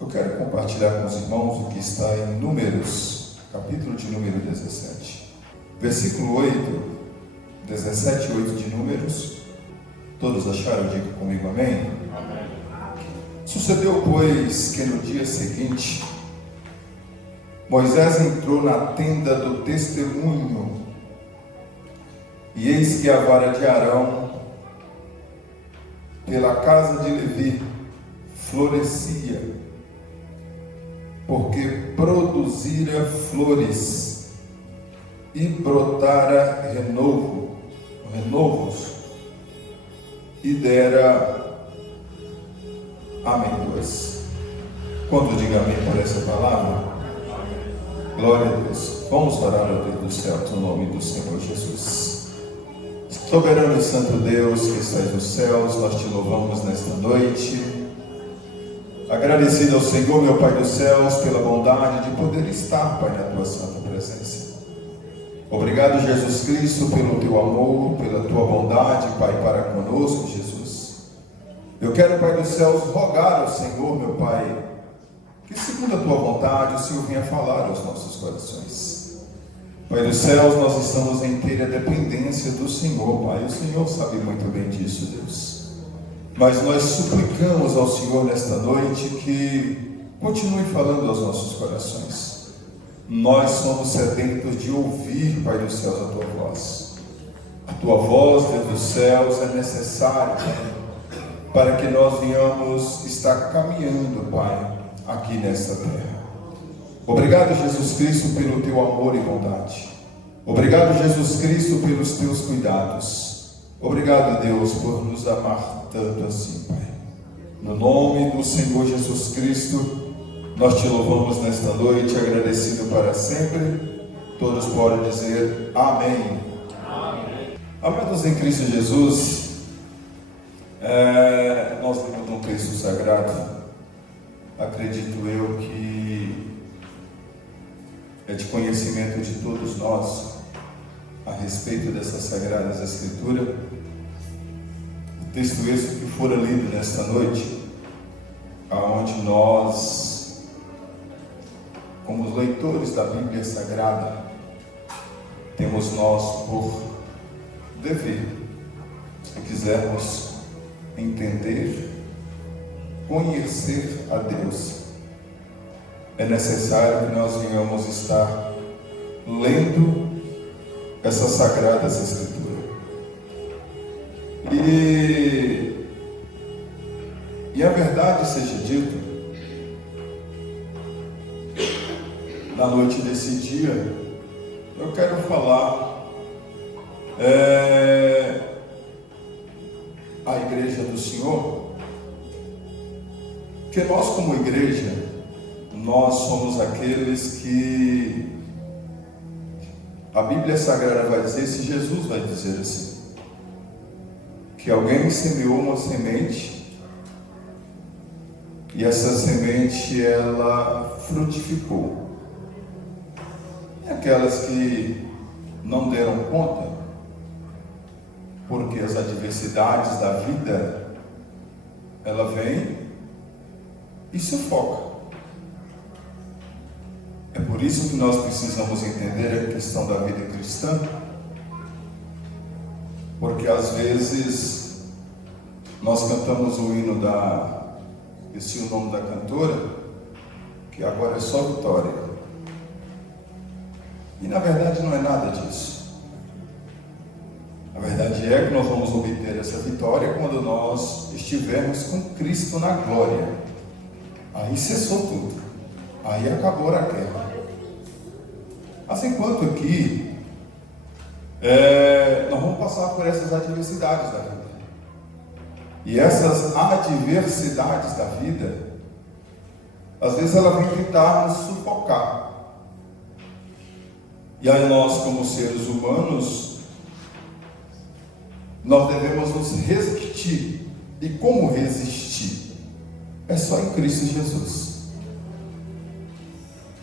Eu quero compartilhar com os irmãos o que está em Números, capítulo de número 17. Versículo 8, 17 e 8 de Números. Todos acharam? Diga comigo amém? Amém. Sucedeu, pois, que no dia seguinte, Moisés entrou na tenda do testemunho, e eis que a vara de Arão, pela casa de Levi, florescia, porque produzira flores e brotara renovos, e dera amêndoas. Quando diga amém por essa palavra? Glória a Deus. Vamos orar ao Deus do céu, no nome do Senhor Jesus. Soberano e santo Deus que estás nos céus, nós te louvamos nesta noite. Agradecido ao Senhor, meu Pai dos céus, pela bondade de poder estar, Pai, na tua santa presença. Obrigado, Jesus Cristo, pelo teu amor, pela tua bondade, Pai, para conosco, Jesus. Eu quero, Pai dos céus, rogar ao Senhor, meu Pai, que segundo a tua vontade, o Senhor venha falar aos nossos corações. Pai dos céus, nós estamos em inteira dependência do Senhor, Pai. O Senhor sabe muito bem disso, Deus. Mas nós suplicamos ao Senhor nesta noite que continue falando aos nossos corações. Nós somos sedentos de ouvir, Pai dos céus, a tua voz. A tua voz, Deus dos céus, é necessária, Pai, para que nós venhamos estar caminhando, Pai, aqui nesta terra. Obrigado, Jesus Cristo, pelo teu amor e bondade. Obrigado, Jesus Cristo, pelos teus cuidados. Obrigado, Deus, por nos amar tanto assim, Pai. No nome do Senhor Jesus Cristo, nós te louvamos nesta noite, agradecido para sempre. Todos podem dizer amém. Amém. Amados em Cristo Jesus, nós temos um texto sagrado. Acredito eu que é de conhecimento de todos nós a respeito dessas sagradas escrituras. O texto esse que fora lido nesta noite, aonde nós, como os leitores da Bíblia Sagrada, temos nós por dever, se quisermos entender, conhecer a Deus, é necessário que nós venhamos estar lendo essas sagradas escrituras. E a verdade seja dita, na noite desse dia, eu quero falar à igreja do Senhor, que nós como igreja, nós somos aqueles que a Bíblia Sagrada vai dizer, se Jesus vai dizer assim, que alguém semeou uma semente e essa semente ela frutificou. E aquelas que não deram conta, porque as adversidades da vida, ela vem e sufoca. É por isso que nós precisamos entender a questão da vida cristã, porque às vezes nós cantamos o hino esqueci o nome da cantora, que agora é só Vitória, e na verdade não é nada disso. A verdade é que nós vamos obter essa vitória quando nós estivermos com Cristo na glória. Aí cessou tudo, aí acabou a guerra. Mas enquanto aqui, nós vamos passar por essas adversidades da vida. E essas adversidades da vida, às vezes ela vem tentar nos sufocar. E aí nós, como seres humanos, nós devemos nos resistir. E como resistir? É só em Cristo Jesus.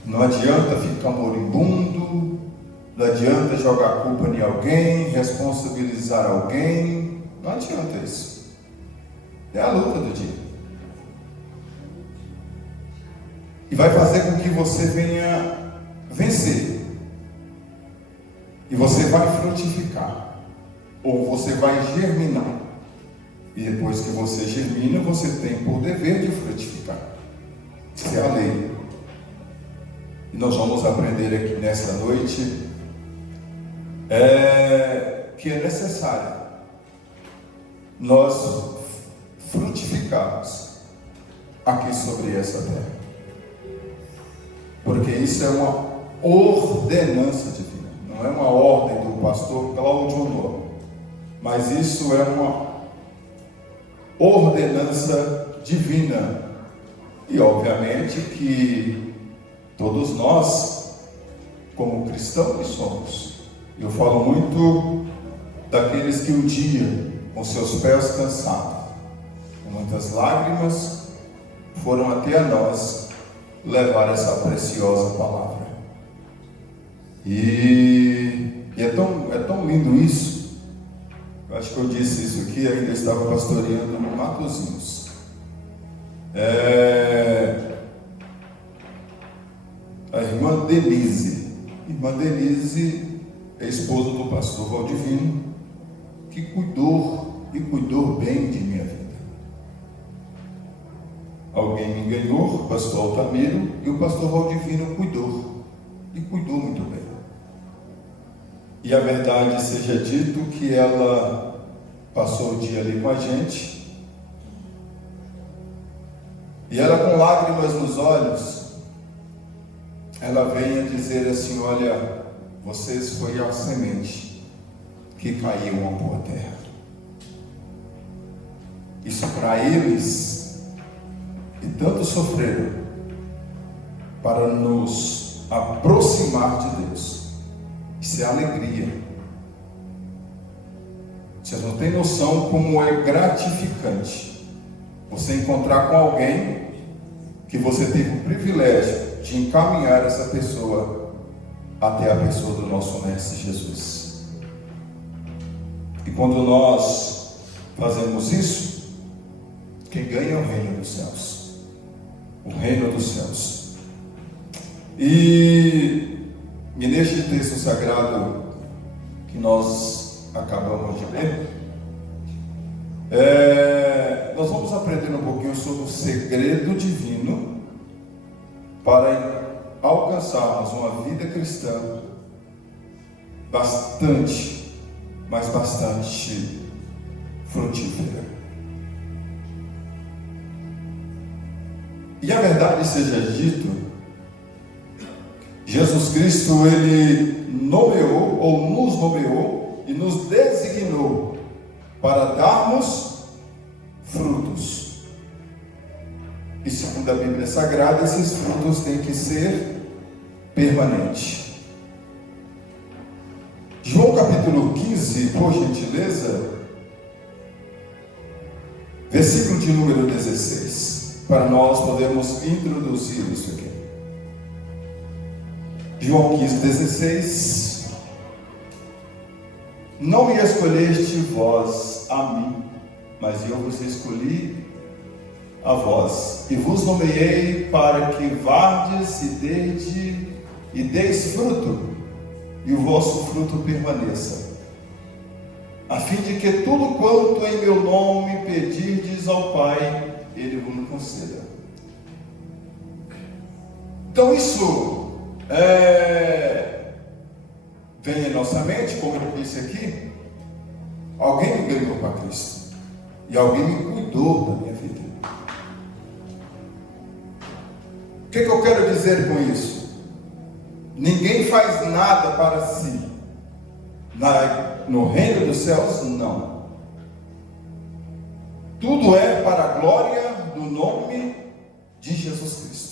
Não adianta ficar moribundo, não adianta jogar culpa em alguém, responsabilizar alguém, não adianta isso. É a luta do dia. e vai fazer com que você venha vencer. E você vai frutificar, ou você vai germinar. E depois que você germina, você tem por dever de frutificar. Isso é a lei. E nós vamos aprender aqui nesta noite que é necessário nós frutificarmos aqui sobre essa terra. Porque isso é uma ordenança divina. Não é uma ordem do pastor Cláudio Honor, mas isso é uma ordenança divina. E obviamente que todos nós, como cristãos que somos, eu falo muito daqueles que um dia, com seus pés cansados, com muitas lágrimas, foram até a nós levar essa preciosa palavra. E é tão lindo isso. Eu acho que eu disse isso aqui, ainda estava pastoreando no Matozinhos. A irmã Denise. Irmã Denise é esposa do pastor Valdivino, que cuidou bem de minha vida. Alguém me ganhou, o pastor Altamiro, e o pastor Valdivino cuidou muito bem. E a verdade seja dito que ela passou o dia ali com a gente, e ela, com lágrimas nos olhos, ela vem a dizer assim: olha, vocês foi a semente que caiu uma boa terra. Isso para eles, e tanto sofreram para nos aproximar de Deus. Isso é alegria. Vocês não têm noção como é gratificante você encontrar com alguém que você teve o privilégio de encaminhar essa pessoa até a pessoa do nosso Mestre Jesus. E quando nós fazemos isso, quem ganha é o reino dos céus. O reino dos céus. E neste texto sagrado que nós acabamos de ler, nós vamos aprender um pouquinho sobre o segredo divino para alcançarmos uma vida cristã bastante frutífera. E a verdade seja dito, Jesus Cristo, Ele nomeou, ou nos nomeou, e nos designou para darmos frutos. E segundo a Bíblia Sagrada, esses frutos têm que ser permanentes. João capítulo 15, por gentileza, versículo de número 16, para nós podermos introduzir isso aqui. João 15, 16. Não me escolheste vós a mim, mas eu vos escolhi a vós, e vos nomeei para que vardes e deis fruto, e o vosso fruto permaneça, a fim de que tudo quanto em meu nome pedirdes ao Pai, Ele vos conceda. Então isso vem em nossa mente, como eu disse aqui. Alguém me ganhou para Cristo, e alguém me cuidou da minha vida. O que eu quero dizer com isso? Ninguém faz nada para si. No reino dos céus, não. Tudo é para a glória do nome de Jesus Cristo.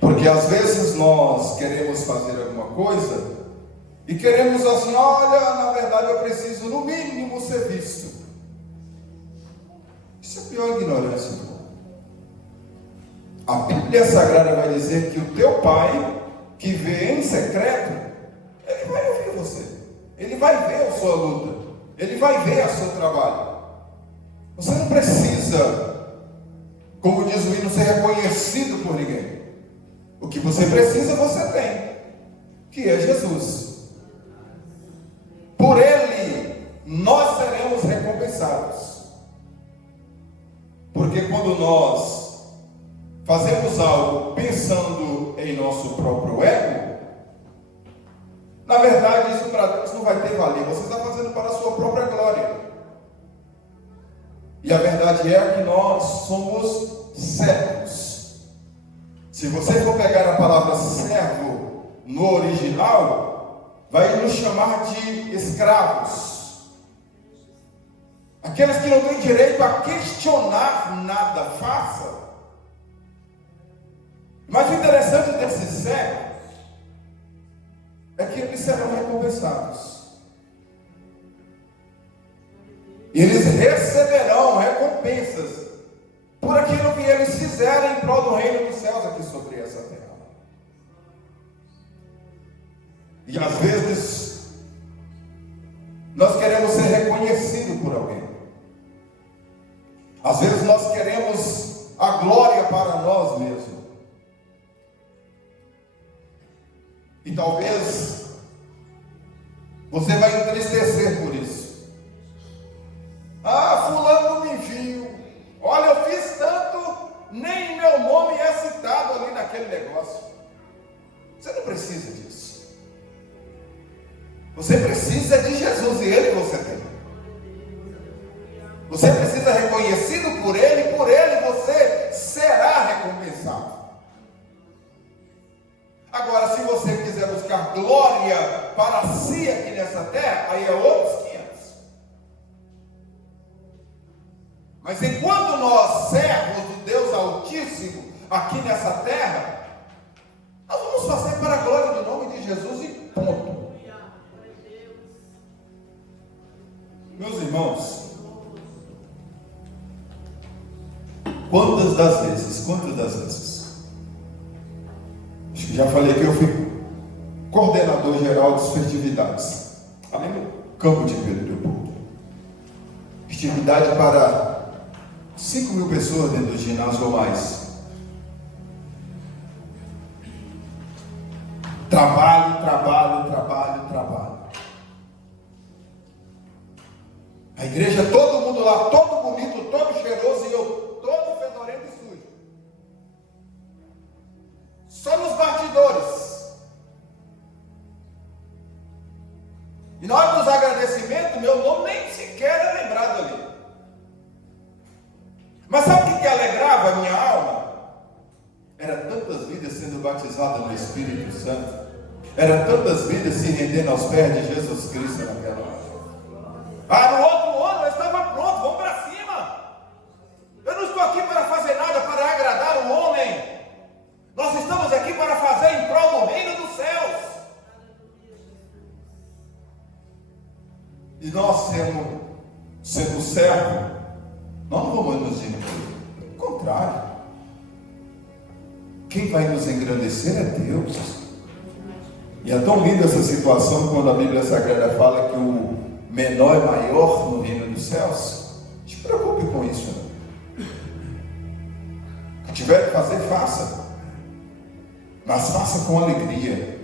Porque às vezes nós queremos fazer alguma coisa e queremos assim: olha, na verdade eu preciso no mínimo ser visto. Isso é a pior ignorância do mundo. A Bíblia Sagrada vai dizer que o teu Pai, que vê em secreto, Ele vai ouvir você. Ele vai ver a sua luta. Ele vai ver o seu trabalho. Você não precisa reconhecido por ninguém. O que você precisa, você tem, que é Jesus. Por Ele, nós seremos recompensados. Porque quando nós fazemos algo pensando em nosso próprio ego, na verdade isso para Deus não vai ter valia. Você está fazendo para a sua própria glória. E a verdade é que nós somos servos. Se você for pegar a palavra servo no original, vai nos chamar de escravos. Aqueles que não têm direito a questionar nada, faça. Mas o interessante desses servos é que eles serão recompensados. E eles receberão recompensas por aquilo que eles fizerem em prol do reino dos céus aqui sobre essa terra. E às vezes nós queremos ser reconhecidos por alguém. Às vezes nós queremos a glória para nós mesmos. E talvez você vai entristecer por isso. Ah, fulano não me viu. Olha, eu fiz tanto, nem meu nome é citado ali naquele negócio. Você não precisa disso. Você precisa de Jesus e Ele que você tem. Você precisa ser reconhecido por Ele você será recompensado. Agora, se você quiser buscar glória para si aqui nessa terra, aí é outros 500. Mas enquanto nós, servos do Deus Altíssimo, aqui nessa terra, nós vamos fazer para a glória do nome de Jesus e ponto. Meus irmãos, quantas das vezes, acho que já falei que eu fui coordenador geral das festividades, ali no campo de Pedro Leopoldo. Festividade para 5.000 pessoas dentro do ginásio ou mais. Trabalho. A igreja, todo mundo lá, todo bonito, todo cheiroso, e eu todo fedorento e sujo. Só nos bastidores. E na hora dos agradecimentos, meu nome nem sequer é lembrado ali. Mas sabe o que alegrava a minha alma? Era tantas vidas sendo batizadas no Espírito Santo. Era tantas vidas se rendendo aos pés de Jesus Cristo naquela hora. No outro ano eu estava pronto, vamos para cima. Eu não estou aqui para fazer nada para agradar o homem. Nós estamos aqui para fazer em prol do reino dos céus. E nós sendo servo, nós não vamos nos diminuir. Pelo contrário. Quem vai nos engrandecer é Deus. E é tão linda essa situação quando a Bíblia Sagrada fala que o menor é maior no reino dos céus. Não se preocupe com isso, não. O que tiver que fazer, faça. Mas faça com alegria.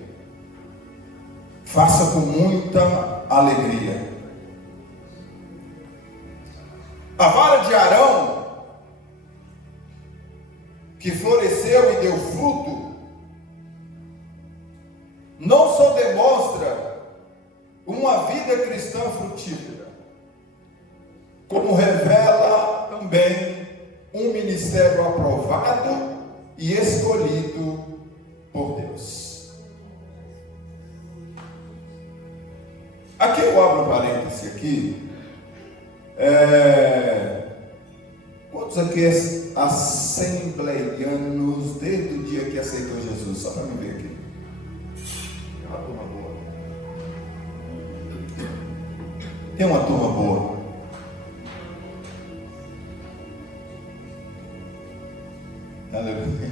Faça com muita alegria. A vara de Arão, que floresceu e deu fruto, não só demonstra uma vida cristã frutífera, como revela também um ministério aprovado e escolhido por Deus. Aqui eu abro um parêntese aqui. Quantos aqui assembleianos desde o dia que aceitou Jesus? Só para me ver aqui. É uma turma boa. Tem uma turma boa. Aleluia.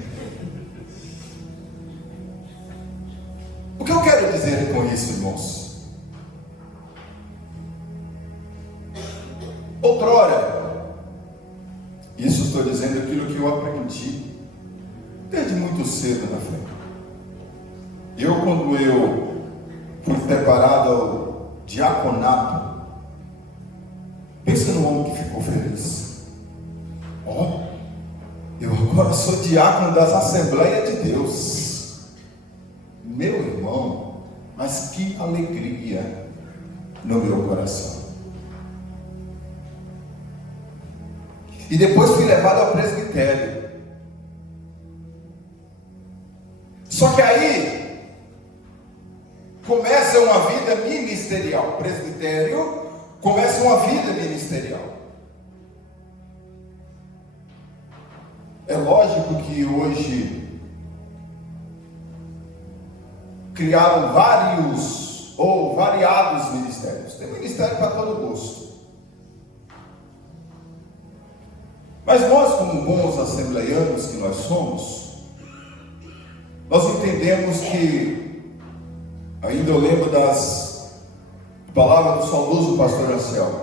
O que eu quero dizer com isso, irmãos? Outrora, isso estou dizendo aquilo que eu aprendi desde muito cedo na fé. Quando eu fui preparado ao diaconato, pensa no homem que ficou feliz. Eu agora sou diácono das Assembleias de Deus. Meu irmão, mas que alegria no meu coração. E depois fui levado ao presbitério. Só que aí começa uma vida ministerial. Presbitério começa uma vida ministerial. É lógico que hoje criaram vários ou variados ministérios. Tem ministério para todo gosto. Mas nós, como bons assembleianos que nós somos, nós entendemos que, ainda eu lembro das palavras do saudoso pastor Anselmo,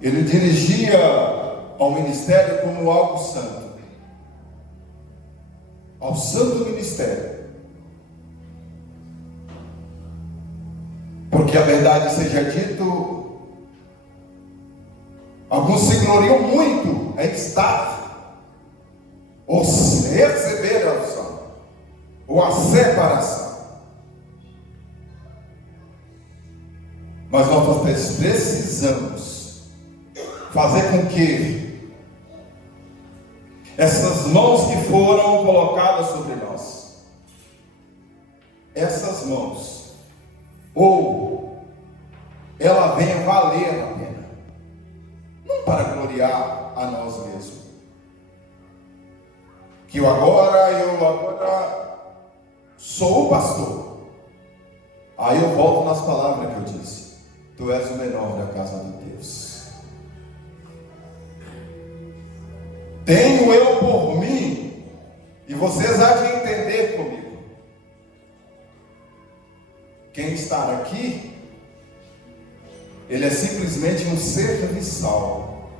ele dirigia ao ministério como algo santo, ao santo ministério, porque a verdade seja dito, alguns se gloriam muito em estar ou receber a unção ou a separação. Mas nós precisamos fazer com que essas mãos que foram colocadas sobre nós, essas mãos, ou ela venha valer a pena, não para gloriar a nós mesmos, que eu agora sou o pastor. Aí eu volto nas palavras que eu disse: tu és o menor da casa de Deus. Tenho eu por mim, e vocês há de entender comigo, quem está aqui, ele é simplesmente um serviçal.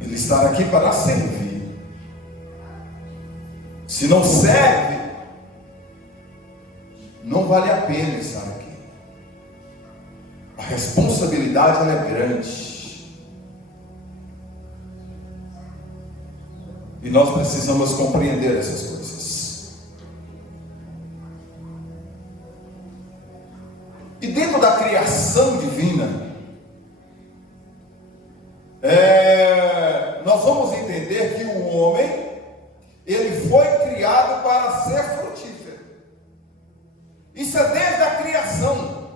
Ele está aqui para servir. Se não serve, não vale a pena estar aqui. A responsabilidade ela é grande. E nós precisamos compreender essas coisas. E dentro da criação divina, nós vamos entender que o homem, ele foi criado para ser frutífero. Isso é desde a criação.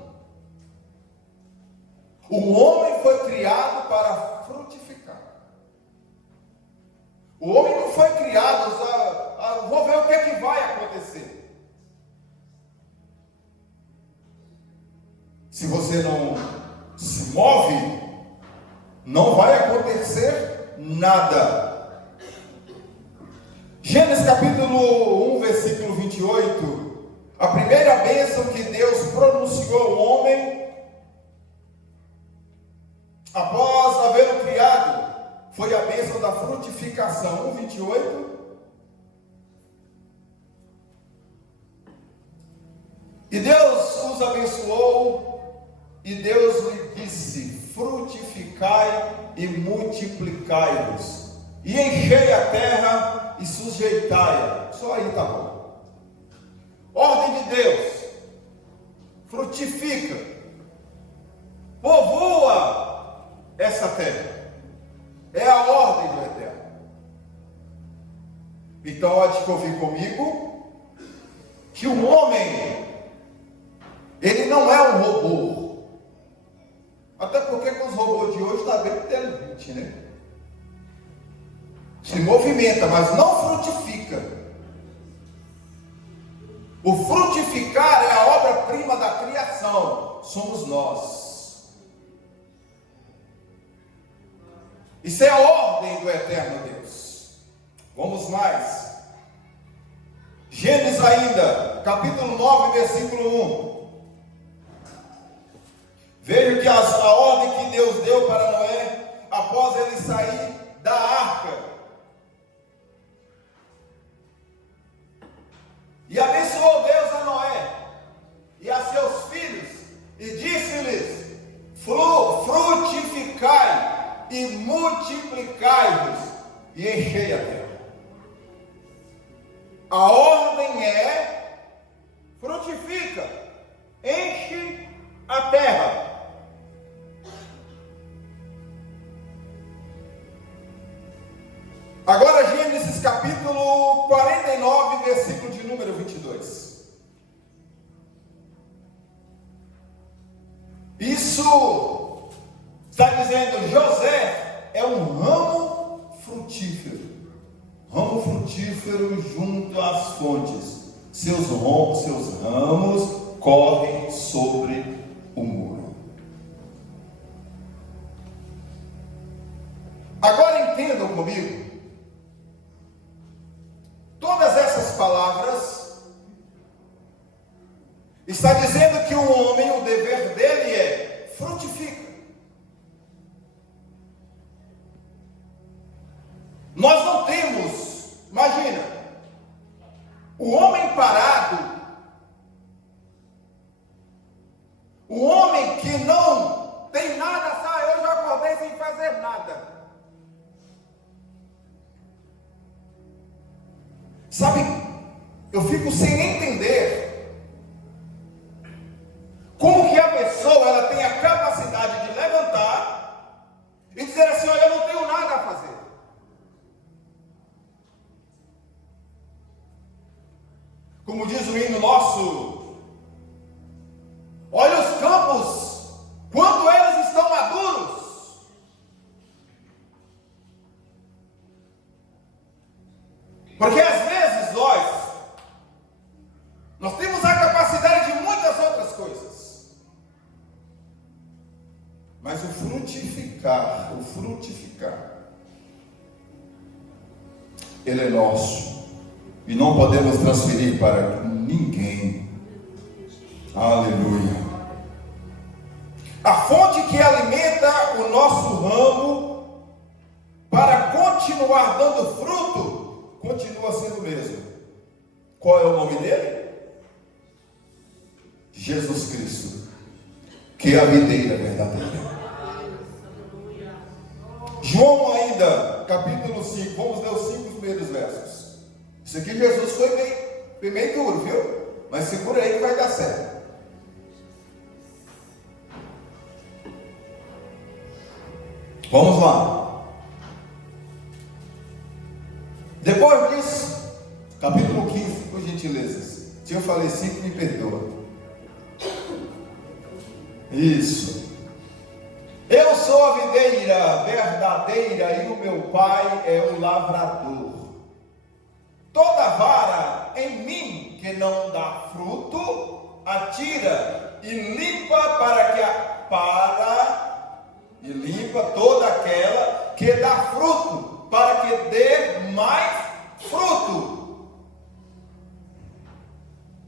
O homem foi criado para frutificar. O homem não foi criado, vou ver o que é que vai acontecer. Se você não se move, não vai acontecer nada. Gênesis capítulo 1, versículo 28, a primeira bênção que Deus pronunciou ao homem, após haver o criado, foi a bênção da frutificação. 1:28. E Deus os abençoou, e Deus lhe disse: frutificai e multiplicai-vos, e enchei a terra e sujeitai-a. Só aí está bom. Ordem de Deus: frutifica, povoa essa terra. É a ordem do Eterno. Então há de ouvir comigo que o homem, ele não é um robô. Até porque com os robôs de hoje está bem inteligente, né? Se movimenta, mas não frutifica. O frutificar é a obra-prima da criação. Somos nós. Isso é a ordem do eterno Deus. Vamos mais. Gênesis ainda, capítulo 9, versículo 1. Veja que a ordem que Deus deu para Noé, após ele sair da arca, E abençoou Deus a Noé e a seus filhos, e disse-lhes: frutificai e multiplicai-vos, e enchei a terra. A ordem é: frutifica, enche a terra. Agora Gênesis capítulo 49, versículo de número 22. Isso está dizendo: José é um ramo frutífero junto às fontes. Seus ramos correm sobre o muro. Agora entendam comigo. Todas essas palavras está dizendo que o homem, o dever dele é frutifica. Nós não temos, imagina, o homem parado, o homem que não tem nada, eu já acordei sem fazer nada. Sabe, eu fico sem entender como que a pessoa ela tem a capacidade de levantar e dizer assim: olha, eu não tenho nada a fazer. Como diz o hino nosso, olha os campos, quando eles estão maduros. Porque às vezes nós temos a capacidade de muitas outras coisas, mas o frutificar, ele é nosso e não podemos transferir para ninguém. Aleluia. A fonte que alimenta o nosso ramo para continuar dando fruto continua sendo o mesmo. Qual é o nome dele? Jesus Cristo, que é a videira verdadeira. João ainda, capítulo 5, vamos ler os 5 primeiros versos. Isso aqui Jesus foi meio duro, viu? Mas segura aí que vai dar certo. Vamos lá. Depois disso, capítulo 15, por gentileza. Se eu falei 5, me perdoa. Isso. Eu sou a videira verdadeira e o meu pai é o lavrador. Toda vara em mim que não dá fruto, atira e limpa toda aquela que dá fruto, para que dê mais fruto.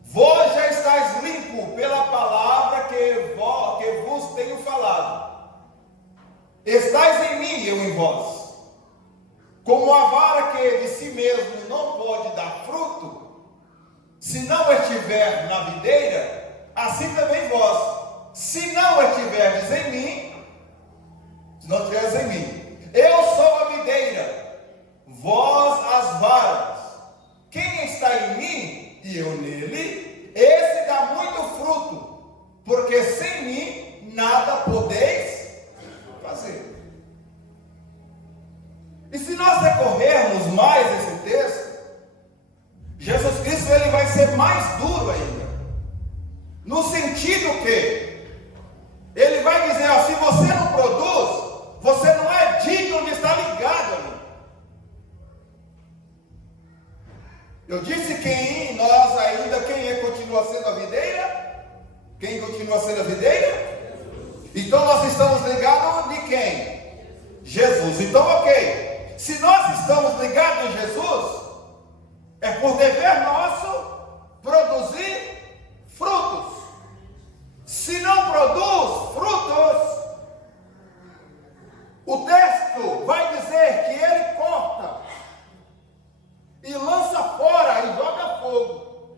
Vós já estáis limpo pela palavra que vos tenho falado. Estais em mim e eu em vós. Como a vara que de si mesmo não pode dar fruto, se não estiver na videira, assim também vós, se não estiverdes em mim, eu sou a videira, vós as varas. Quem está em mim e eu nele, esse dá muito fruto, porque sem mim nada podeis fazer. E se nós decorrermos mais esse texto, Jesus Cristo ele vai ser mais duro ainda, no sentido que ele vai dizer: ó, se você não produz, você não é digno de estar ligado a mim. Eu disse que em nós ainda quem continua sendo a videira? Quem continua sendo a videira? Então nós estamos ligados de quem? Jesus. Então ok. Se nós estamos ligados em Jesus, é por dever nosso produzir frutos. Se não produz frutos, o texto vai dizer que ele corta e lança fora e joga fogo.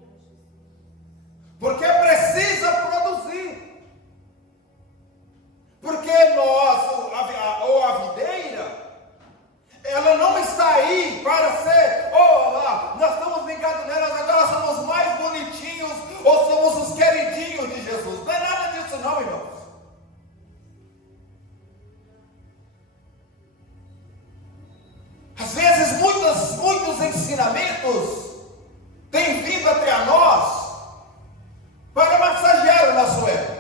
ensinamentos têm vindo até a nós para massagear o nosso ego.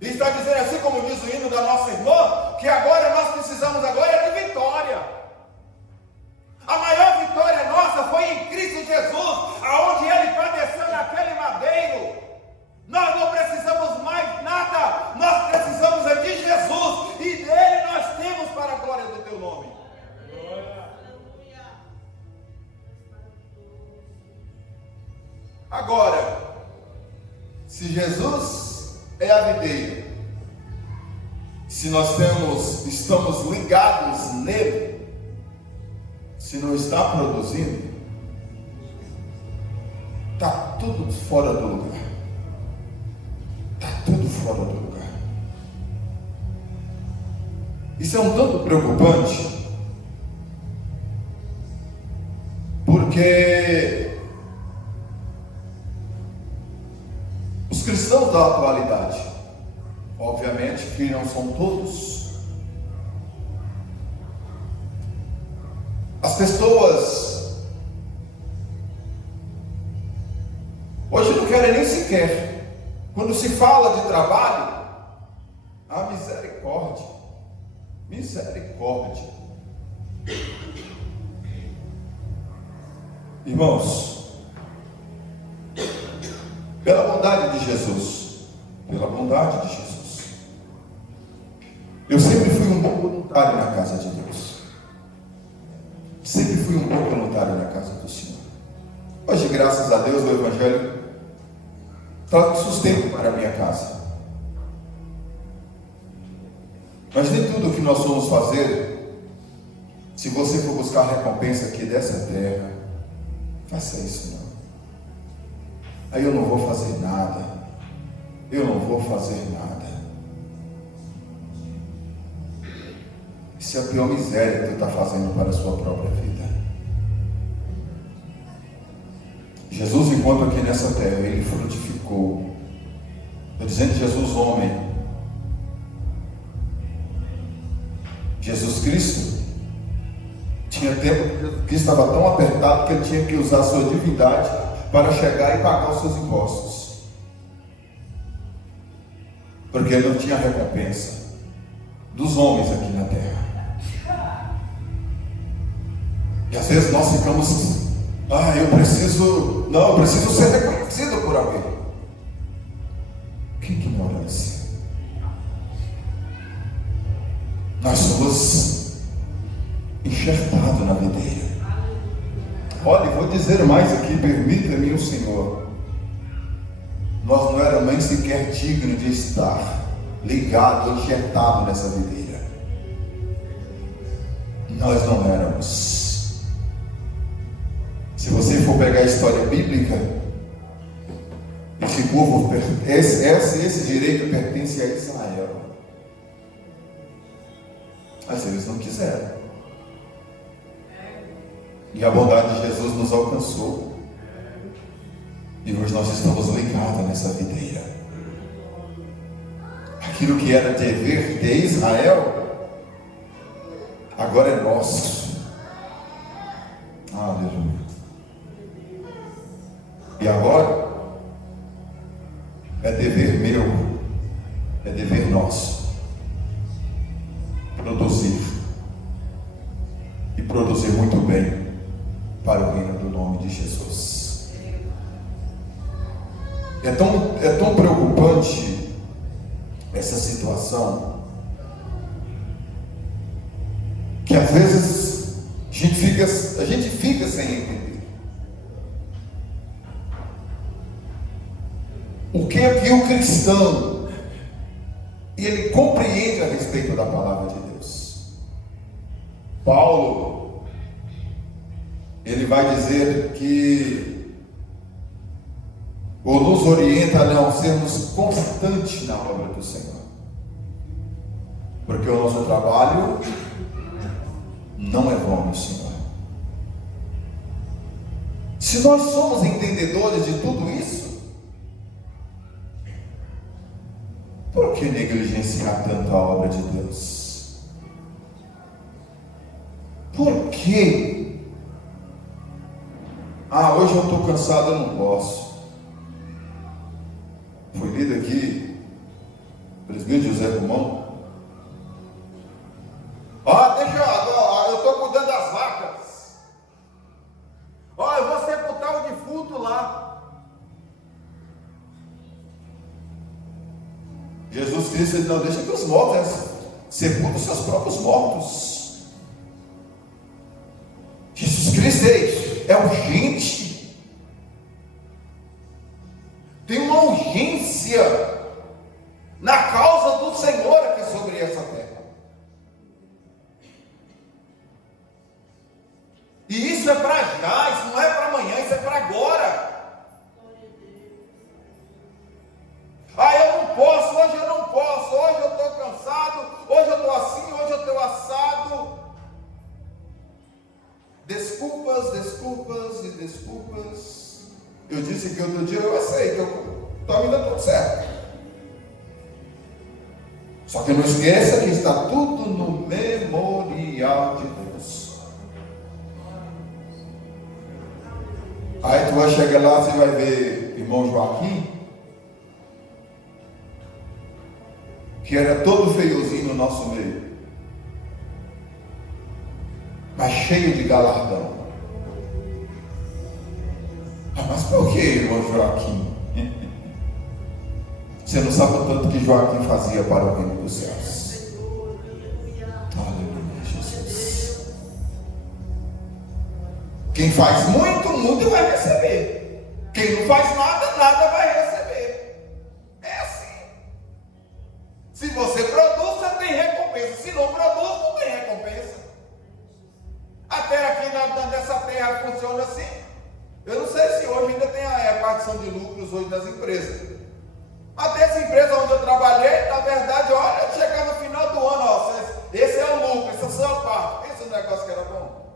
E está dizendo, assim como diz o hino da nossa irmã, que agora nós precisamos agora de vitória. A maior vitória nossa foi em Cristo Jesus, aonde Ele padeceu naquele madeiro. Nós não precisamos mais nada, nós precisamos é de Jesus, e dele nós temos para a glória do Teu nome. Agora, se Jesus é a videira, se nós estamos ligados nele, se não está produzindo, está tudo fora do lugar. Está tudo fora do lugar. Isso é um tanto preocupante, porque os cristãos da atualidade, obviamente que não são todos, as pessoas hoje não querem nem sequer, quando se fala de trabalho, a misericórdia, irmãos, pela bondade de Jesus, eu sempre fui um bom voluntário na casa de Deus, sempre fui um bom voluntário na casa do Senhor. Hoje, graças a Deus, o Evangelho traz sustento para a minha casa. Mas nem tudo o que nós vamos fazer, se você for buscar recompensa aqui dessa terra, faça isso não. Aí eu não vou fazer nada. Isso é a pior miséria que tu está fazendo para a sua própria vida. Jesus, enquanto aqui nessa terra, ele frutificou. Estou dizendo Jesus homem. Jesus Cristo tinha tempo que estava tão apertado que ele tinha que usar a sua divindade para chegar e pagar os seus impostos, porque ele não tinha recompensa dos homens aqui na terra. E às vezes nós ficamos, eu preciso ser reconhecido por alguém. Que ignorância. Nós somos enxertados na videira. Olha, vou dizer mais aqui, permita-me o Senhor. Nós não éramos nem sequer dignos de estar ligado, enxertado nessa videira. Nós não éramos. Se você for pegar a história bíblica, esse povo, esse direito pertence a Israel. Mas eles não quiseram. E a bondade de Jesus nos alcançou. E hoje nós estamos ligados nessa videira. Aquilo que era dever de Israel, agora é nosso. Aleluia. E agora é dever meu, é dever nosso produzir, e produzir muito bem para o reino do nome de Jesus. É tão preocupante essa situação, que às vezes a gente fica sem entender o que é que o cristão ele compreende a respeito da palavra de Deus. Paulo, ele vai dizer que ou nos orienta a não sermos constantes na obra do Senhor, porque o nosso trabalho não é vão no Senhor. Se nós somos entendedores de tudo isso, por que negligenciar tanto a obra de Deus? Por quê? Ah, hoje eu estou cansado, eu não posso. Foi lido aqui, presbítero José Romão. Eu estou cuidando das vacas. Eu vou sepultar o defunto lá. Jesus Cristo, ele não deixa que os mortos sepultem os seus próprios mortos. Jesus Cristo é urgente. Tem uma urgência na causa do Senhor aqui sobre essa terra. E isso é para já, isso não é para amanhã, isso é para agora. Eu não posso, hoje eu não posso, hoje eu estou cansado, hoje eu estou assim, hoje eu estou assado. Desculpas, desculpas e desculpas. Eu disse que outro dia eu aceito, está me dando tudo certo. Só que não esqueça que está tudo no memorial de Deus. Aí tu vai chegar lá, você vai ver irmão Joaquim, que era todo feiozinho no nosso meio, mas cheio de galardão. Mas por que, irmão Joaquim? Você não sabe o tanto que Joaquim fazia para o reino dos céus. Aleluia, Jesus. Quem faz muito, muito vai receber. Quem não faz nada, nada vai receber. É assim. Se você produz, você tem recompensa. Se não produz, não tem recompensa. Até aqui nessa terra funciona assim. Eu não sei se hoje ainda tem a partição de lucros hoje das empresas. Até essa empresa onde eu trabalhei, na verdade, olha, chegar no final do ano, esse é o lucro, essa é a sua parte. Esse é um negócio que era bom.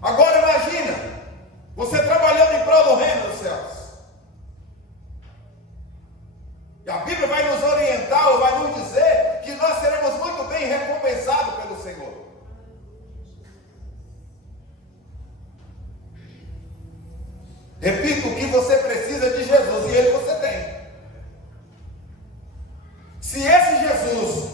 Agora imagina, você trabalhando em prol do reino dos céus. E a Bíblia vai nos orientar, ou vai nos dizer, que nós seremos muito bem recompensados pelo Senhor. Repito, o que você precisa de Jesus, e Ele você tem. Se esse Jesus,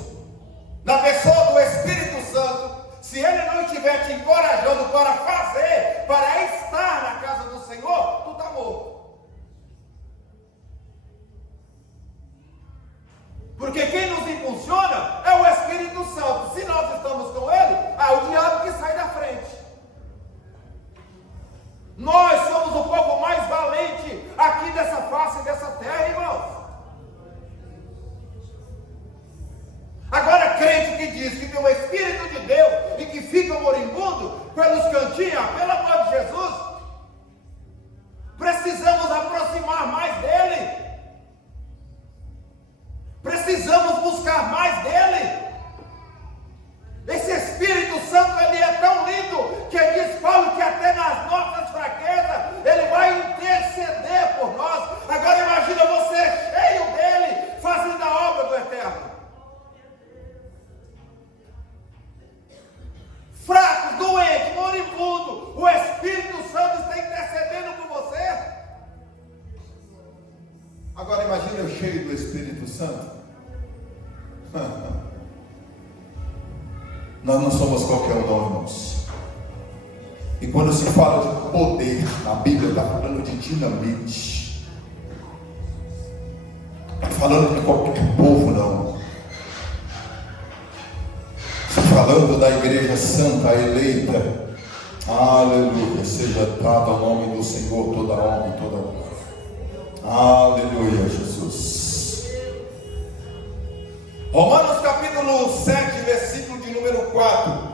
na pessoa do Espírito Santo, se Ele não estiver te encorajando para fazer, para estar na casa do Senhor, tu está morto. Porque quem nos impulsiona é o Espírito Santo. Se nós estamos com Ele, o diabo que sai da frente. Nós somos o povo mais valente aqui dessa face, dessa terra, irmãos. Agora, crente que diz que tem o Espírito de Deus e que fica moribundo pelos cantinhos, pelo amor de Jesus, precisamos aproximar mais dele. Precisamos buscar mais dele. Esse Espírito Santo, ele é tão lindo que diz Paulo que até nas nossas fraquezas ele vai interceder por nós. Agora imagina você cheio dele, fazendo a obra do Eterno. Fraco, doente, moribundo, o Espírito Santo está intercedendo por você. Agora imagina eu cheio do Espírito Santo. Nós não somos qualquer um, não, irmãos. E quando se fala de poder, na Bíblia está falando de dinamite. Está falando de qualquer povo, não. Está falando da igreja santa, eleita. Aleluia. Seja dado ao nome do Senhor toda a honra e toda a glória. Aleluia, Jesus. Romanos capítulo 7, versículo de número 4.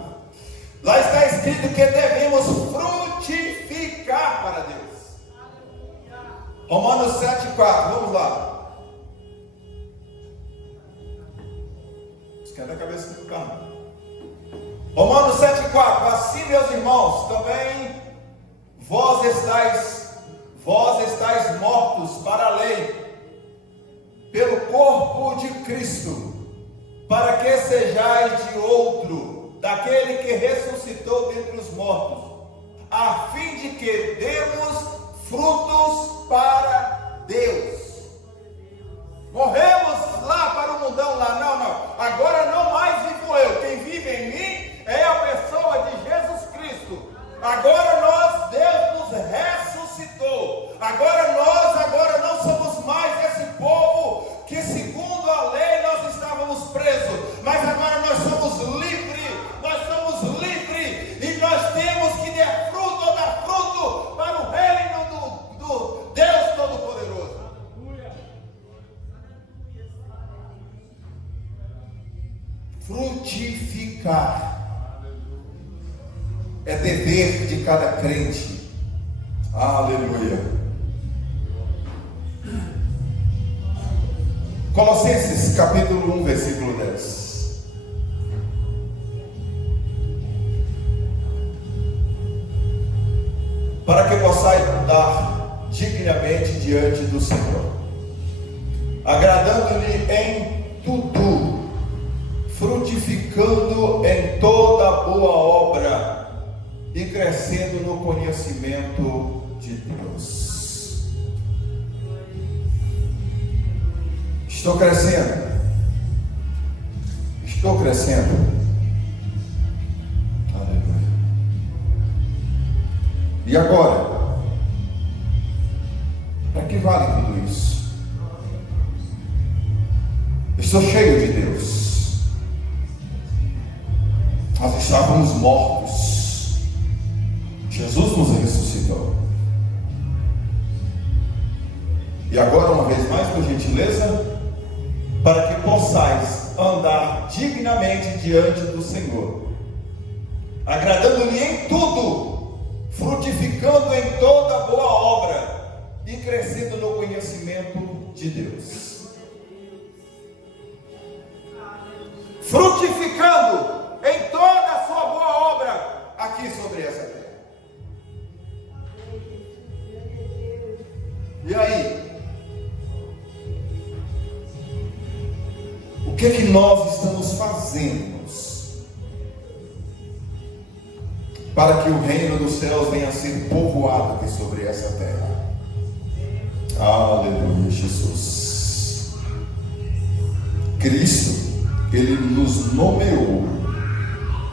Lá está escrito que devemos frutificar para Deus. Romanos 7, 4. Vamos lá. Esquenta a cabeça do carro. Romanos 7, 4. Assim, meus irmãos, também vós estáis mortos para a lei, pelo corpo de Cristo, para que sejais de outro, daquele que ressuscitou dentre os mortos, a fim de que demos frutos para Deus. Morremos lá para o mundão lá, não. Agora não mais vivo eu, quem vive em mim é a pessoa de Jesus Cristo. Agora Deus nos ressuscitou. Agora não somos mais esse povo que segundo a lei nós estávamos presos, mas agora nós somos livres e nós temos que dar fruto para o reino do Deus Todo-Poderoso. Frutificar é dever de cada crente. Aleluia. Colossenses capítulo 1, versículo 10. Para que possais andar dignamente diante do Senhor, agradando-lhe em tudo, frutificando em toda boa obra e crescendo no conhecimento de Deus. Estou crescendo. Aleluia. E agora? Para que vale tudo isso? Estou cheio de Deus. Nós estávamos mortos. Jesus nos ressuscitou. E agora, uma vez mais, por gentileza, para que possais andar dignamente diante do Senhor, agradando-lhe em tudo, frutificando em toda boa obra e crescendo no conhecimento de Deus. Frutificando em toda a sua boa obra aqui sobre essa terra. E aí? O que nós estamos fazendo para que o reino dos céus venha a ser povoado aqui sobre essa terra? Aleluia, Jesus. Cristo, Ele nos nomeou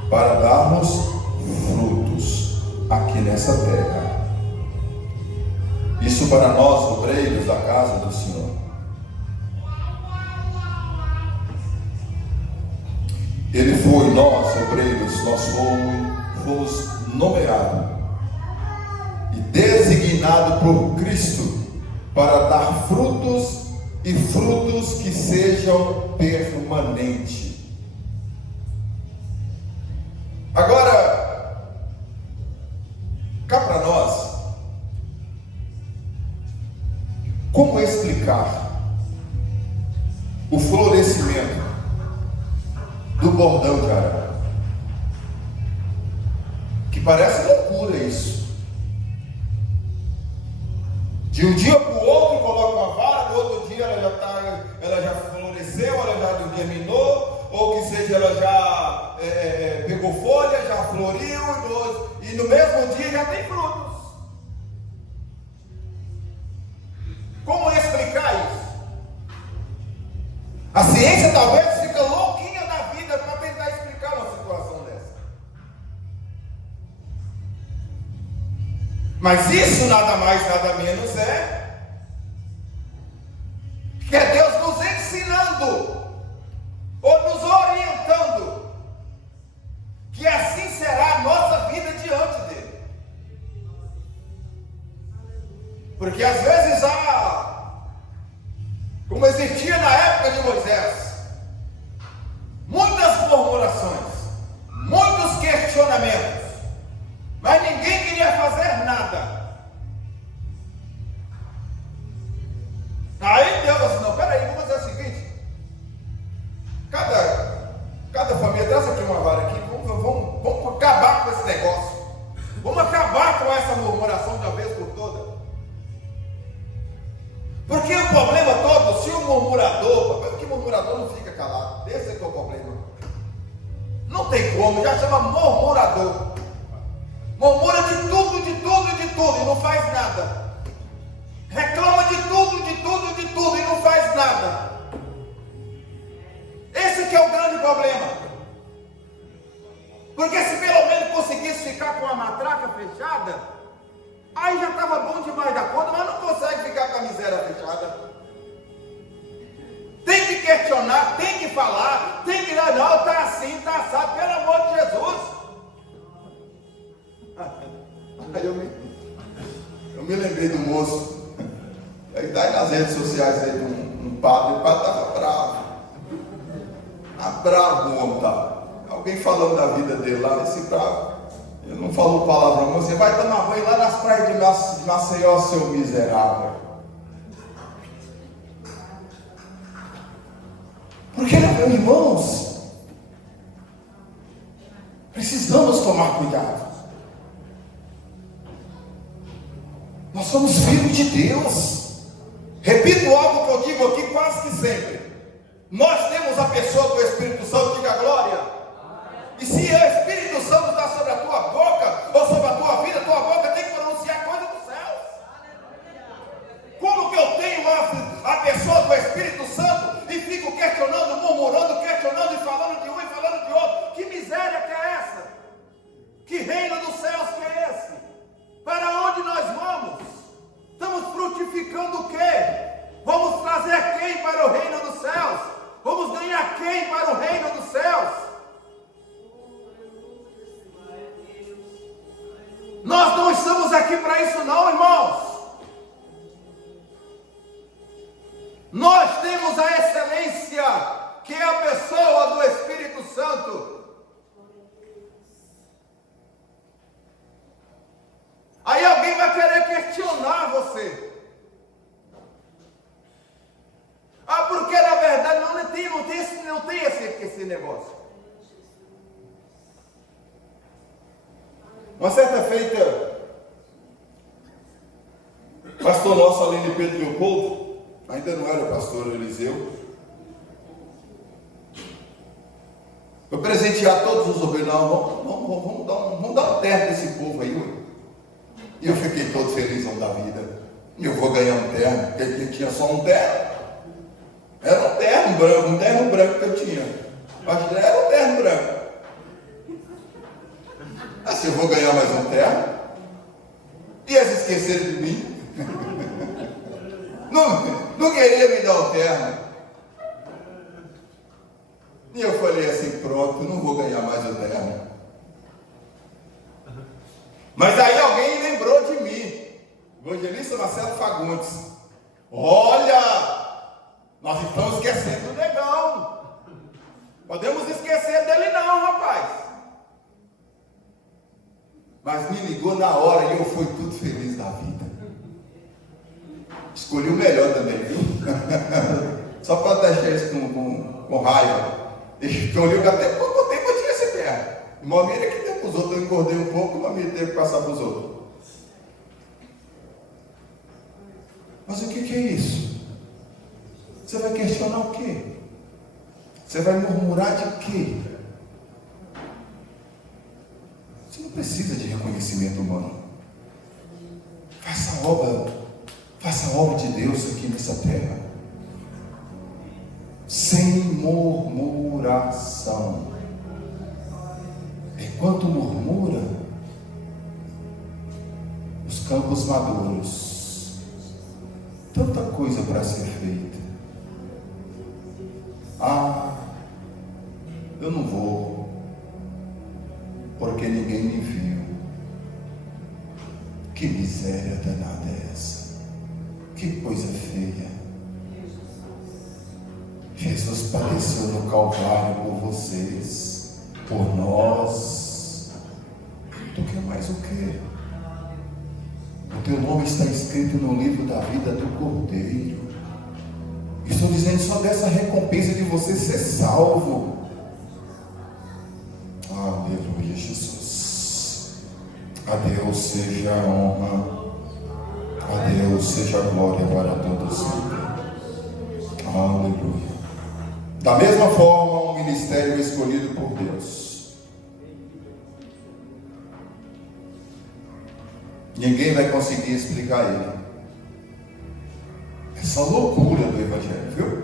para darmos frutos aqui nessa terra. Isso para nós, obreiros da casa do Senhor. Ele foi, nós, obreiros, nós fomos nomeados e designados por Cristo para dar frutos e frutos que sejam permanentes. Agora, cá para nós, como explicar o florescimento do bordão de Arara? Que parece loucura isso. De um dia para o outro coloca uma vara, do outro dia ela já floresceu, ela já germinou, ou que seja, ela já pegou folha, já floriu, e no mesmo dia já tem frutos. Como explicar isso? A ciência talvez fica louquinha da vida para tentar explicar uma situação dessa. Mas isso nada mais, nada menos que é Deus nos ensinando, ou nos orientando, que assim será a nossa vida diante dele. Porque às vezes como existia na época de Moisés, muitas murmurações, muitos questionamentos, mas ninguém queria fazer nada. Aí Deus assim, não, peraí, vamos fazer o seguinte, cada família, traz aqui uma vara aqui, vamos acabar com esse negócio, vamos acabar com essa murmuração de uma vez por todas. Porque o problema todo, se o murmurador, porque o murmurador não fica calado, esse é que é o problema. Não tem como, já chama murmurador. Murmura de tudo, de tudo, de tudo e não faz nada. Reclama de tudo, de tudo, de tudo e não faz nada. Esse que é o grande problema. Porque se pelo menos conseguisse ficar com a matraca fechada, aí já estava bom demais da conta, mas não consegue ficar com a miséria fechada. Tem que questionar, tem que falar, tem que dar, não, está assim, está assado, pelo amor de Jesus. Aí eu me lembrei do moço. Aí está aí nas redes sociais aí de um padre. O padre estava bravo. Está bravo o homem, tá? Alguém falando da vida dele lá, esse bravo. Ele não falou palavrão, mas você vai tomar banho lá nas praias de Maceió, seu miserável. Porque, meus irmãos, precisamos tomar cuidado. Nós somos filhos de Deus. Repito algo que eu digo aqui quase que sempre. Nós temos a pessoa do Espírito Santo, diga glória. E se o Espírito Santo está sobre a tua boca, ou sobre a tua vida, tua boca tem que pronunciar coisa dos céus. Como que eu tenho a pessoa do Espírito Santo e fico questionando, murmurando, questionando e falando de um e falando de outro? Que miséria que é essa? Que reino dos céus que é esse? Para onde nós vamos? Estamos frutificando o quê? Vamos trazer quem para o reino dos céus? Vamos ganhar quem para o reino dos céus? Nós não estamos aqui para isso não, irmãos. Nós temos a excelência, que é a pessoa do Espírito Santo. Aí alguém vai querer questionar você. Ah, porque na verdade não tem esse negócio. Uma certa feita, pastor nosso ali de Pedro Leopoldo, ainda não era o pastor Eliseu, eu presentear todos os obreiros. Vamos dar um terno desse povo aí, ué. E eu fiquei todo felizão da vida. E eu vou ganhar um terno, porque ele tinha só um terno. Era um terno branco que eu tinha. Mas era um terno branco. Assim, eu vou ganhar mais um terno. E eles esqueceram de mim. Não queria me dar o terno. E eu falei assim, pronto, não vou ganhar mais o terno. Mas aí alguém lembrou de mim. O evangelista Marcelo Fagundes. Olha, nós estamos esquecendo do negão. Podemos esquecer dele não, rapaz. Mas me ligou na hora e eu fui tudo feliz da vida. Escolhi o melhor também, viu? Só para deixar isso com raiva. Escolhi o que até botei para tirar esse terra. O mamira que deu para os outros, eu engordei um pouco, o mamira teve que passar para os outros. Mas o que é isso? Você vai questionar o quê? Você vai murmurar de quê? Você não precisa de reconhecimento humano. Faça a obra de Deus aqui nessa terra. Sem murmuração. Enquanto murmura, os campos maduros, tanta coisa para ser feita. Ah, eu não vou, porque ninguém me viu. Que miséria danada é essa? Que coisa feia. Jesus padeceu no Calvário por vocês, por nós. Tu quer mais o quê? O teu nome está escrito no livro da vida do Cordeiro. Estou dizendo só dessa recompensa de você ser salvo. Aleluia, Jesus. A Deus seja a honra, a Deus seja a glória para todos sempre. Aleluia. Da mesma forma, um ministério escolhido por Deus Ninguém vai conseguir explicar ele. Essa loucura do Evangelho, viu?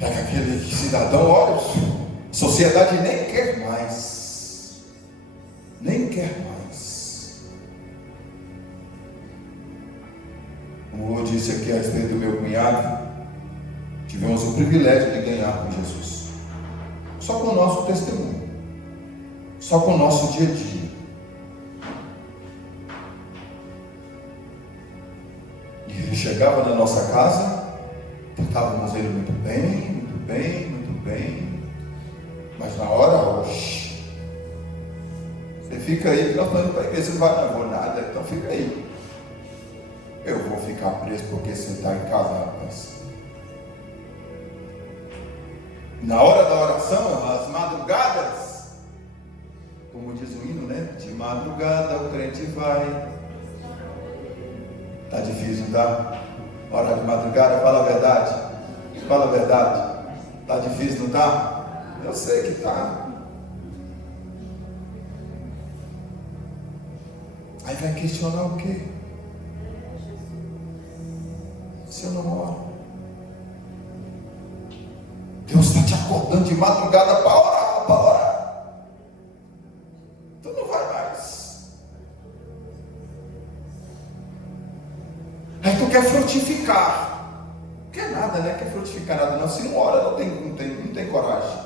Pega aquele cidadão, olha, a sociedade nem quer mais. Nem quer mais. Como eu disse aqui a respeito do meu cunhado, tivemos o privilégio de ganhar com Jesus. Só com o nosso testemunho. Só com o nosso dia a dia. E ele chegava na nossa casa, tratávamos ele muito bem, muito bem, muito bem. Mas na hora, oxe, você fica aí, que nós estamos indo para a igreja, você não vai dar nada, então fica aí. Eu vou ficar preso porque você está em casa, rapaz. Na hora da oração, às madrugadas, como diz o hino, né? De madrugada o crente vai. Está difícil, não tá? Hora de madrugada, fala a verdade. Fala a verdade. Está difícil, não tá? Eu sei que tá. Aí vai questionar o quê? Se eu não oro. Deus está te acordando de madrugada para orar, para orar. Tu não vai mais. Aí tu quer frutificar. Não quer nada, né? Quer frutificar nada não. Se não ora, não tem coragem.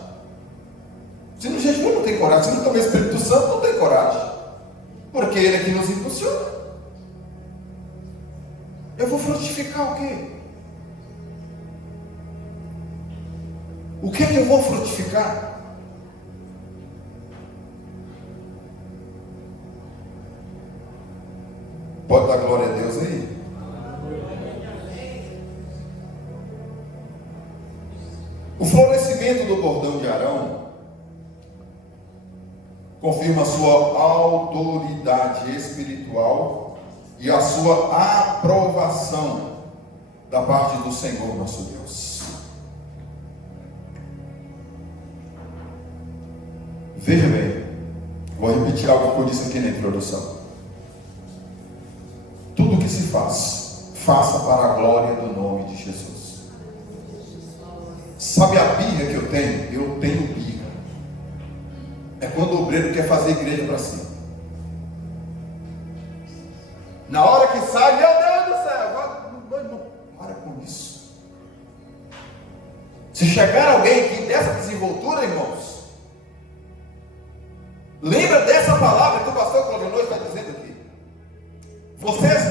Se não jejum, não tem coragem. Se não toma Espírito Santo, não tem coragem. Porque Ele é que nos impulsiona. Eu vou frutificar o quê? O que é que eu vou frutificar? Pode dar glória a Deus aí? O florescimento do bordão de Arão confirma a sua autoridade espiritual e a sua aprovação da parte do Senhor nosso Deus. Veja bem, vou repetir algo que eu disse aqui na introdução. Tudo que se faz, faça para a glória do nome de Jesus. Sabe a birra que eu tenho? Eu tenho birra. É quando o obreiro quer fazer igreja para si. Na hora que sai, meu Deus do céu, para com isso. Se chegar alguém aqui dessa desenvoltura, irmãos, lembra dessa palavra que o pastor Claudinei está dizendo aqui. Vocês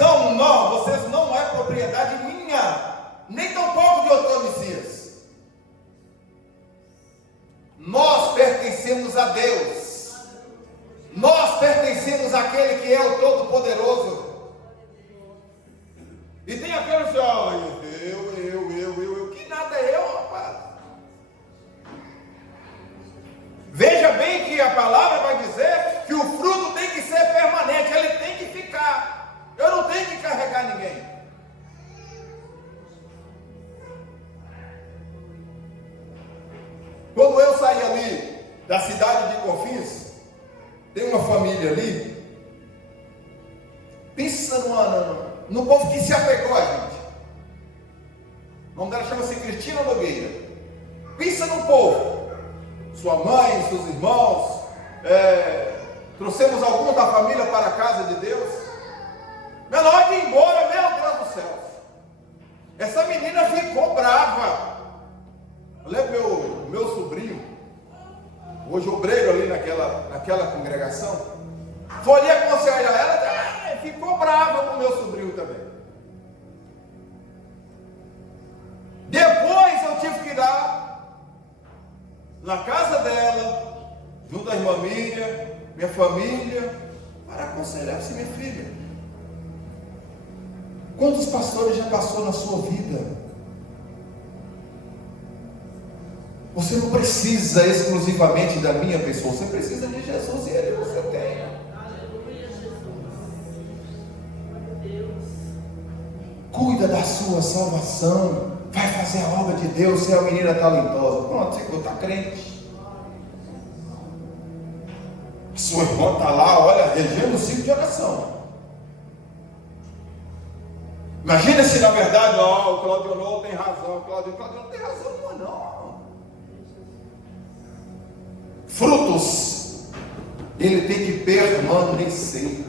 não é propriedade minha, nem tampouco de Otonias. Nós pertencemos a Deus. Nós pertencemos àquele que é o Todo-Poderoso. E tem aquele que eu, que nada é eu, rapaz. Veja bem que a palavra vai dizer que o fruto tem que ser permanente, ele tem que ficar. Eu não tenho que carregar ninguém. Quando eu saí ali da cidade de Confins, tem uma família ali. Pensa no povo que se apegou a gente. O nome dela chama-se Cristina Nogueira. Pensa no povo. Sua mãe, seus irmãos, trouxemos alguns da família para a casa de Deus. Mas na hora de ir embora, meu Deus do céu, essa menina ficou brava. Eu lembro meu sobrinho, hoje obreiro ali naquela congregação, foi ali aconselhar ela, ficou brava com o meu sobrinho também. Depois eu tive que ir lá na casa dela, junto à irmã Miriam, minha família, para aconselhar assim, minha filha. Quantos pastores já passou na sua vida? Você não precisa exclusivamente da minha pessoa, você precisa de Jesus e Ele você tem. Cuida da sua salvação, vai fazer a obra de Deus, você é uma menina talentosa. Pronto, você está crente. Sua irmã está lá, olha, regendo o ciclo de oração. Imagina se na verdade, o Claudio não tem razão, o Claudio não tem razão nenhuma, não. Frutos, ele tem que permanecer.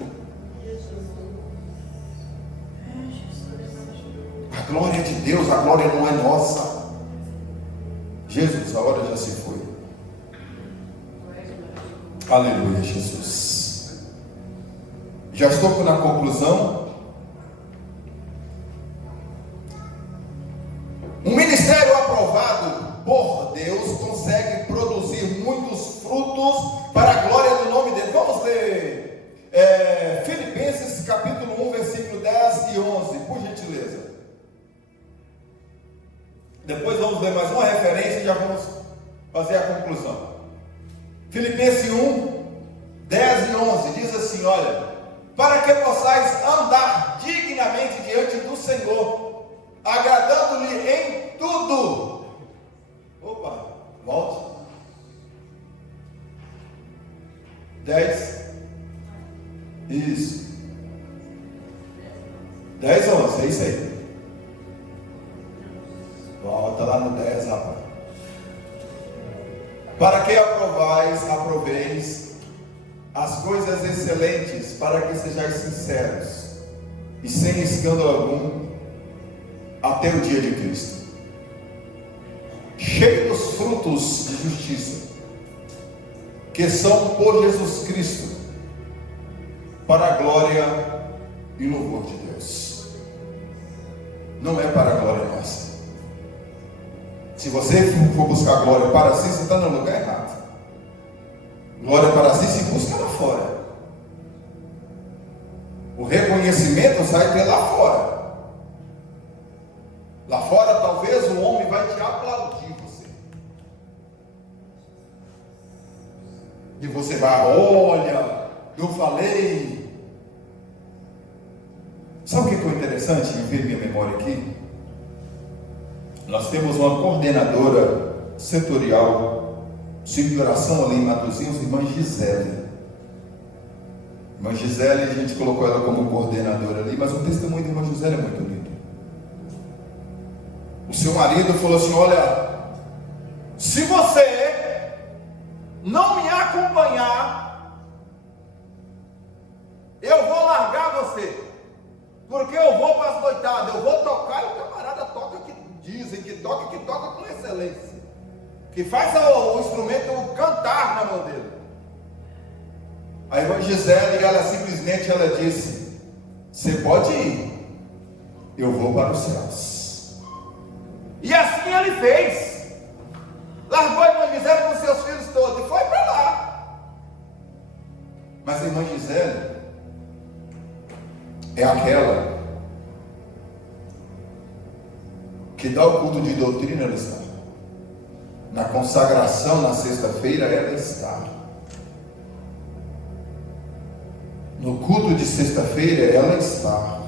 A glória de Deus, a glória não é nossa. Jesus, a hora já se foi. Aleluia, Jesus. Já estou na conclusão. Um ministério aprovado por Deus consegue produzir muitos frutos para a glória do nome dele. Vamos ler Filipenses capítulo 1, versículo 10 e 11, por gentileza. Depois vamos ler mais uma referência e já vamos fazer a conclusão. Filipenses 1, 10 e 11 diz assim: olha, para que possais andar dignamente diante do Senhor, agradando-lhe em tudo. Opa, volte. 10. Isso. 10 ou 11, é isso aí. Volta lá no 10, rapaz. Para que aproveis as coisas excelentes, para que sejais sinceros e sem escândalo algum, até o dia de Cristo, cheio dos frutos de justiça, que são por Jesus Cristo, para a glória e louvor de Deus. Não é para a glória nossa. Se você for buscar glória para si, você está no lugar errado. Glória para si se busca lá fora. O reconhecimento vai ter lá fora. Lá fora talvez o homem vai te aplaudir você. E você vai, olha, eu falei. Sabe o que foi interessante em ver minha memória aqui? Nós temos uma coordenadora setorial de oração ali em Matosinhos, irmã Gisele. Irmã Gisele, a gente colocou ela como coordenadora ali, mas o testemunho da irmã Gisele é muito lindo. O seu marido falou assim: olha, se você não me acompanhar, eu vou largar você, porque eu vou para as noitadas, eu vou tocar e o camarada toca que dizem que toca com excelência, que faz o instrumento cantar na mão dele. A irmã Gisele, ela simplesmente disse: você pode ir, eu vou para os céus. E assim ele fez. Largou a irmã Gisele com seus filhos todos e foi para lá. Mas a irmã Gisele é aquela que dá o culto de doutrina, ela está. Na consagração, na sexta-feira, ela está. No culto de sexta-feira, ela está.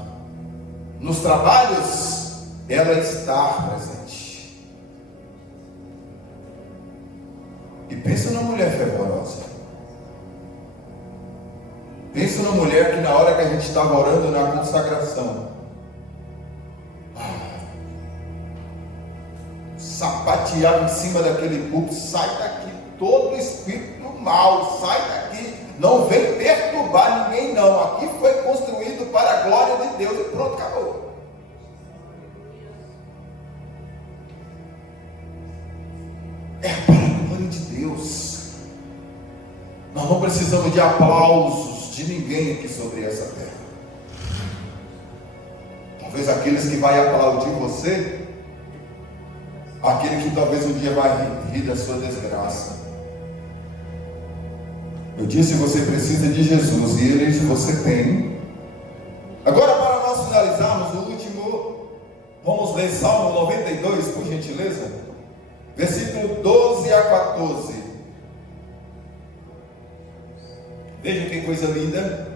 Nos trabalhos, ela está presente. E pensa numa mulher fervorosa. Pensa numa mulher que na hora que a gente estava orando na consagração, sapateava em cima daquele púlpito: sai daqui todo espírito mal, sai daqui, não vem perturbar ninguém não, aqui foi construído para a glória de Deus, e pronto, acabou. É para a glória de Deus. Nós não precisamos de aplausos de ninguém aqui sobre essa terra. Talvez aqueles que vão aplaudir você, aquele que talvez um dia vai rir da sua desgraça. Eu disse: você precisa de Jesus, e Ele você tem. Agora, para nós finalizarmos o último, vamos ler Salmo 92, por gentileza, versículo 12 a 14. Veja que coisa linda.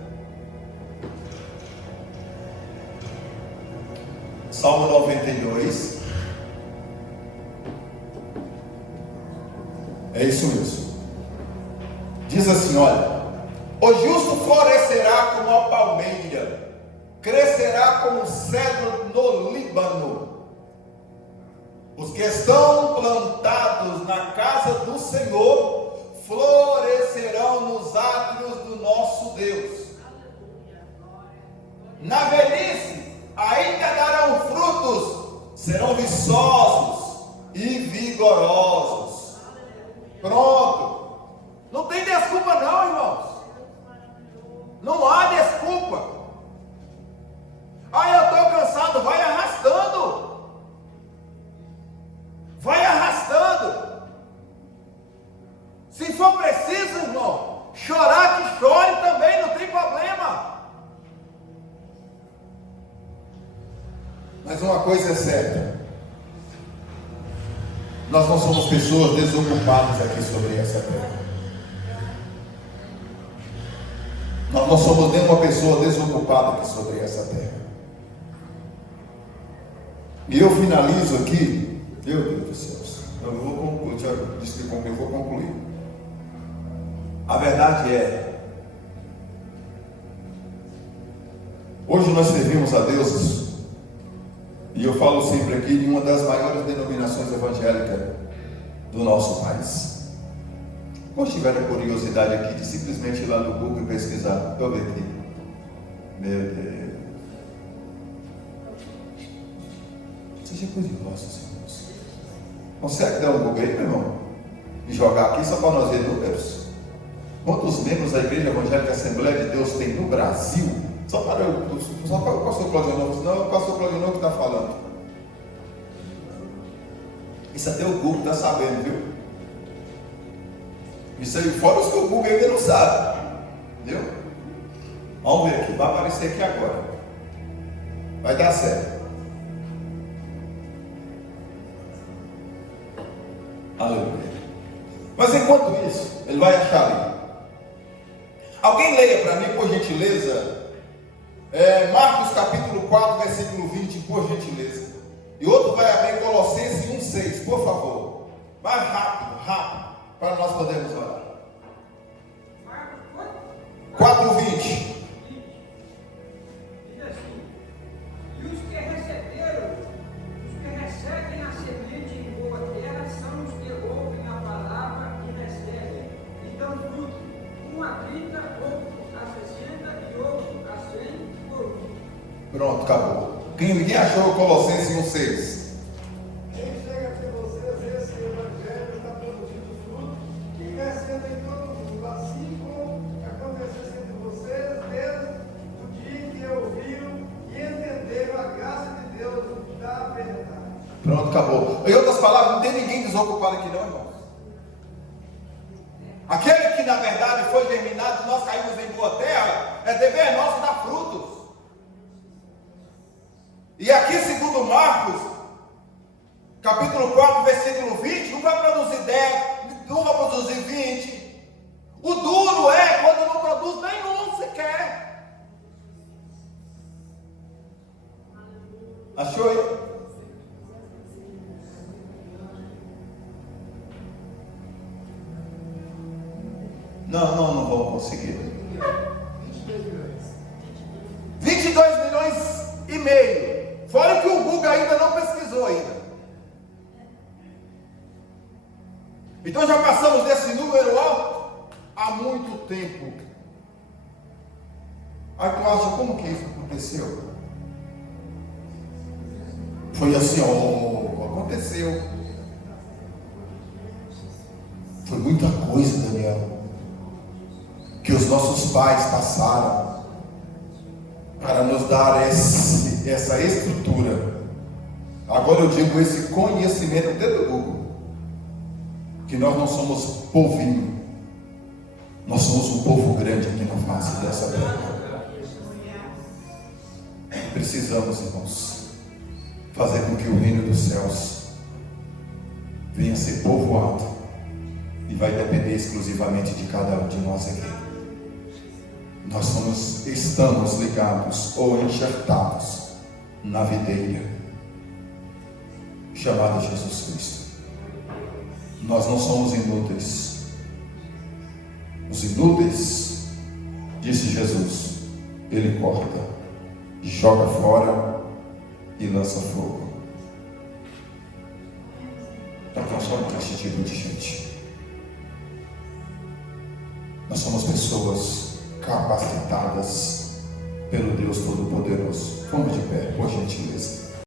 Salmo 92. É isso mesmo. Diz assim: olha, O justo florescerá como a palmeira, crescerá como um cedro no Líbano. Os que estão plantados na casa do Senhor florescerão nos átrios do nosso Deus. Na velhice ainda darão frutos, serão viçosos e vigorosos. Pronto. Não tem desculpa não, irmãos. Não há desculpa. Eu estou cansado. Vai arrastando. Vai arrastando. Se for preciso, irmão, chorar que chore também, não tem problema. Mas uma coisa é certa: nós não somos pessoas desocupadas aqui sobre essa terra. Nós não somos nenhuma pessoa desocupada aqui sobre essa terra. E eu finalizo aqui. Meu Deus do céu, eu vou concluir. Já disse que eu vou concluir. A verdade é, hoje nós servimos a Deus, e eu falo sempre aqui de uma das maiores denominações evangélicas do nosso país. Quando tiver curiosidade aqui de simplesmente ir lá no Google e pesquisar, eu ver aqui. Meu Deus. Seja coisa de nossos irmãos. Consegue dar um Google aí, meu irmão? E jogar aqui só para nós ver números? Quantos membros da Igreja Evangélica Assembleia de Deus tem no Brasil? Só para o pastor Claudio Novo. Não, é o pastor Claudio Novo que está falando. Isso até o Google está sabendo, viu? Isso aí fora os que o Google ainda não sabe. Entendeu? Vamos ver aqui. Vai aparecer aqui agora. Vai dar certo. Aleluia. Mas enquanto isso, ele vai achar ali. Alguém leia para mim, por gentileza, Marcos capítulo 4, versículo 20, por gentileza. E outro vai abrir Colossenses 1,6, por favor. Mais rápido, para nós podermos orar. 4,20. Diz assim: e os que recebem a semente em boa terra são os que ouvem a palavra e recebem, e dão fruto, um a 30, outro a 60 e outro a 100 por um. Pronto, acabou. Quem achou Colossenses 1,6? Quem chega até vocês, esse evangelho está produzindo fruto e crescendo em todo mundo, assim como aconteceu entre vocês desde o dia que ouviram e entenderam a graça de Deus da verdade. Pronto, acabou. Em outras palavras, não tem ninguém desocupado aqui não, irmão. Aquele que na verdade foi germinado, nós caímos em boa terra, é dever nosso dar frutos. E aqui, segundo Marcos, capítulo 4, versículo 20, um vai produzir 10, um vai produzir 20. O duro é quando não produz nenhum sequer. Achou aí? Não vou conseguir. 22 milhões e meio. Fora que o Google ainda não pesquisou ainda. Então já passamos desse número há muito tempo. Aí tu acha, como que isso aconteceu? Foi assim, aconteceu. Foi muita coisa, Daniel, que os nossos pais passaram para nos dar essa estrutura. Agora eu digo esse conhecimento dentro do Google, que nós não somos povinho, nós somos um povo grande aqui na face dessa terra. Precisamos, irmãos, fazer com que o reino dos céus venha a ser povoado, e vai depender exclusivamente de cada um de nós aqui. Nós estamos ligados ou enxertados na videira chamada Jesus Cristo. Nós não somos inúteis. Os inúteis Disse Jesus, ele corta, joga fora e lança fogo. Nós somos esse tipo de gente. Nós somos pessoas capacitadas pelo Deus Todo-Poderoso. Vamos de pé, por gentileza.